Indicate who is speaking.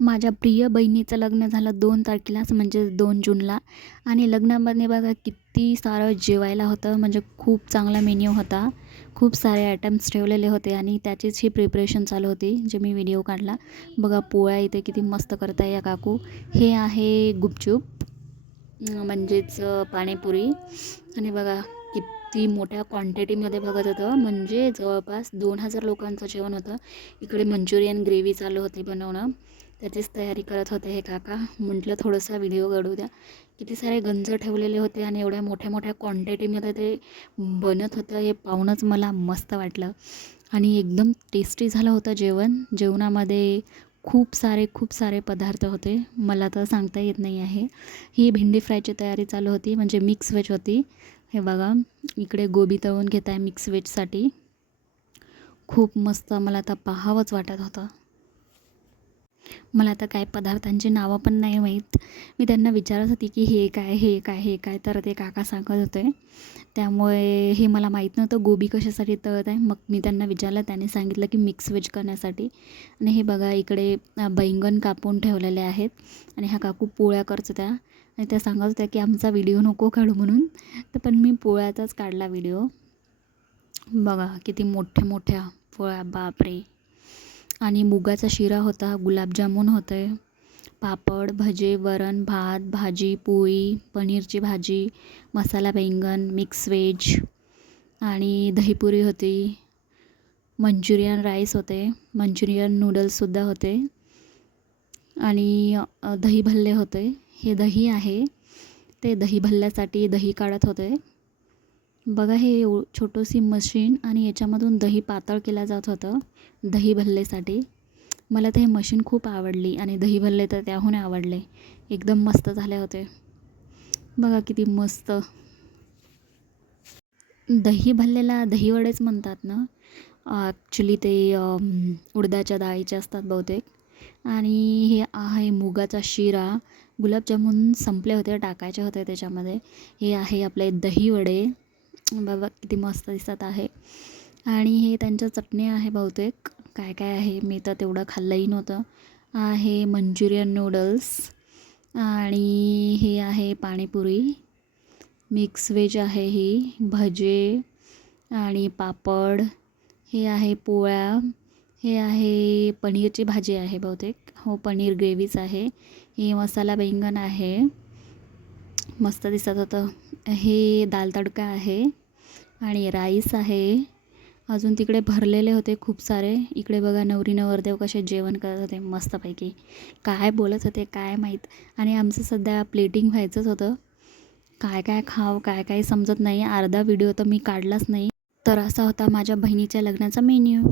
Speaker 1: माझ्या प्रिय बहिणीचं लग्न झालं दोन तारखेलाच म्हणजे दोन जूनला. आणि लग्नामध्ये बघा किती सारं जेवायला होतं. म्हणजे खूप चांगला मेन्यू होता. खूप सारे आयटम्स ठेवलेले होते आणि त्याचीच ही प्रिपरेशन चालू होती जे मी व्हिडिओ काढला. बघा पोळ्या इथे किती मस्त करताय या काकू. हे आहे गुपचूप म्हणजेच पाणीपुरी. आणि बघा किती मोठ्या क्वांटिटीमध्ये बघत होतं. म्हणजे जवळपास दोन हजार लोकांचं जेवण होतं. इकडे मंचुरियन ग्रेव्ही चालू होती बनवणं. त्याचीच तयारी करत होते हे काका. म्हटलं थोडंसं व्हिडिओ काढू द्या. किती सारे गंज ठेवलेले होते आणि एवढ्या मोठ्या मोठ्या क्वांटिटीमध्ये ते बनत होतं हे पाहूनच मला मस्त वाटलं. आणि एकदम टेस्टी झालं होतं जेवण. जेवणामध्ये खूप सारे खूप सारे पदार्थ होते. मला तर सांगता येत नाही आहे. ही भेंडी फ्रायची तयारी चालू होती म्हणजे मिक्स वेज होती. हे बघा इकडे गोबी तळून घेत आहे मिक्स वेजसाठी खूप मस्त मला आता पाहावंच वाटत होतं. मला आता काय पदार्थांची नावं पण नाही माहीत. मी त्यांना विचारत होती की हे काय हे काय हे काय? तर ते काका सांगत होते. त्यामुळे हे मला माहीत नव्हतं गोबी कशासाठी तळत आहे. मग मी त्यांना विचारलं. त्याने सांगितलं की मिक्स वेज करण्यासाठी. आणि हे बघा इकडे बैंगन कापून ठेवलेले आहेत. आणि हा काकू पोळ्या करत होत्या आणि त्या सांगत होत्या की आमचा व्हिडिओ नको काढू म्हणून. तर पण मी पोळ्याचाच काढला व्हिडिओ. बघा किती मोठ्या मोठ्या पोळ्या बापरे. आणि मुगाचा शिरा होता गुलाबजामुन होते. पापड भजे वरण भात भाजी पोळी पनीरची भाजी मसाला बैंगन मिक्स वेज आणि दहीपुरी होती. मंचुरियन राईस होते मंचुरियन नूडल्ससुद्धा होते. आणि दही भल्ले होते. हे दही आहे. ते दही भल्ल्यासाठी दही काढत होते. बघा हे एव- छोटूशी मशीन आणि याच्यामधून दही पातळ केलं जात होतं दही भल्लेसाठी. मला तर हे मशीन खूप आवडली आणि दही भल्ले तर त्याहून आवडले. एकदम मस्त झाले होते. बघा किती मस्त. दही भल्लेला दहीवडेच म्हणतात ना? ॲक्च्युली ते उडदाच्या डाळीचे असतात बहुतेक. आणि हे आहे मुगाचा शिरा. गुलाबजामुन संपले होते टाकायचे होते त्याच्यामध्ये. हे आहे आपले दहीवडे बाबा किती मस्त दिसत आहे. आणि हे त्यांच्या चटणी आहे बहुतेक. काय काय आहे? मी तर तेवढं खाल्लंही नव्हतं. आहे मंचुरियन नूडल्स. आणि हे आहे पाणीपुरी. मिक्स व्हेज आहे ही. भजे आणि पापड. हे आहे पोळ्या. हे आहे पनीरची भाजी आहे बहुतेक. हो पनीर ग्रेव्हीच आहे. हे मसाला बैंगन आहे. मस्त दिसत होतं. हे दाल तडका आहे आणि राईस आहे. अजून तिकडे भरलेले होते खूप सारे. इकडे बघा नवरी नवरदेव कसे जेवण करत होते मस्तपैकी. काय बोलत होते काय माहीत. आणि आमचं सध्या प्लेटिंग व्हायचंच होतं. काय काय खाव काय काय समजत नाही. अर्धा व्हिडिओ तर मी काढलाच नाही. तर असा होता माझ्या बहिणीच्या लग्नाचा मेन्यू